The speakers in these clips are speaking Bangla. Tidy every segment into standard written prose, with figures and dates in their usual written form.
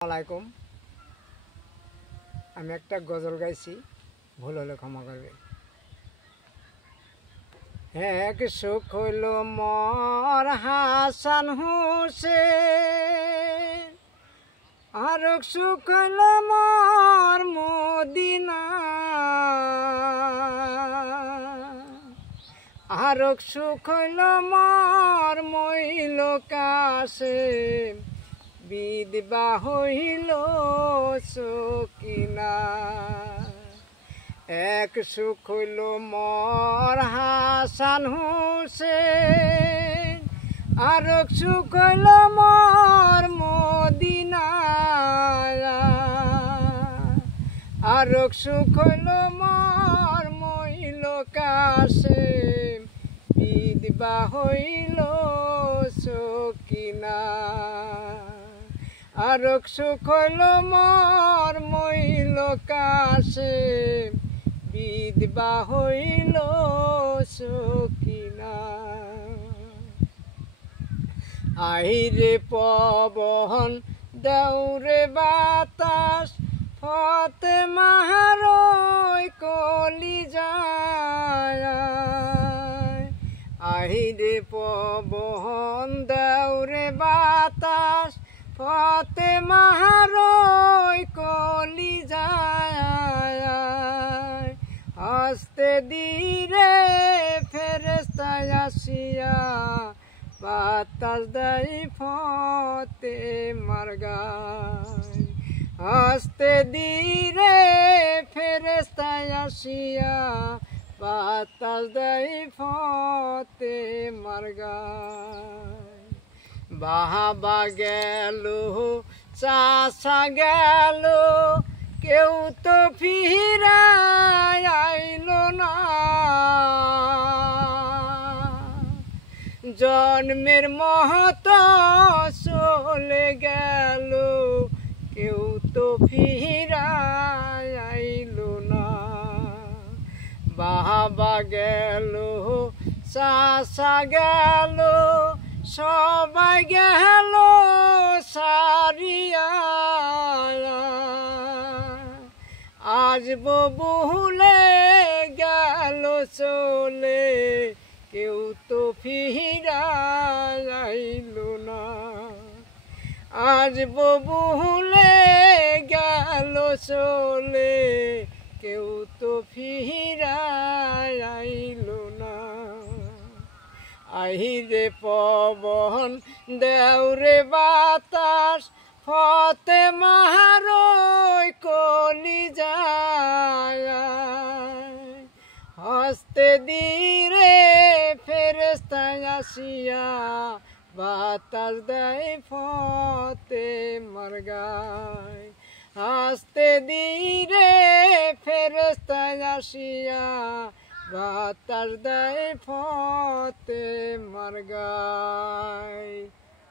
আলাইকুম। আমি একটা গজল গাইছি, ভুল হলে ক্ষমা করবে। এক সুখ হইল মর হাসান হোসেন, আর সুখ হইল মর মদিনা, আর সুখ হইল মর মইল কাশেম, বিধবা হইল সকিনা। এক সুখ হইল মর হাসান হোসেন, আর সুখ হইল মর মদিনা, আর সুখ হইল মর মইল কাশেম, বিধবা হইল সকিনা। আর সুখ হইল মর মইল কাশেম, বিধবা হইল সকিনা। আহিরে পবন দৌড়ে বাতাস, ফাতেমার কলিজায়। আহিরে পবন দৌড়ে বাতাস, ফাতেমার কলিজায়। হস্তে ধীরে ফেরেশতায় আসিয়া, বাতাস দেয় ফাতেমার গায়। হস্তে ধীরে ফেরেশতায় আসিয়া, বাতাস দেয় ফাতেমার গায়। বাবা গেল চাষা গেল, কেউ তো ফিরায় আইল না। জন্মের মহত চলে গেল, কেউ তো ফিরায় আইল না। বাবা গেল চাষা গেল, সবাই গেল সারিয়া। আসবো ভুলে গেল চলে, কেউ তো ফিরায় আইল না। আসবো ভুলে গেল চলে, কেউ তো ফিরায় আইল না। আহিরে পবন দেউরে বাতাস, ফাতেমার কলিজায়। হস্তে ধীরে ফেরেশতায় আসিয়া, বাতাস দেয় ফাতেমার গায়। হস্তে ধীরে ফেরেশতায় আসিয়া, বাতাস দেয় ফাতেমার গায়।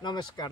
নমস্কার।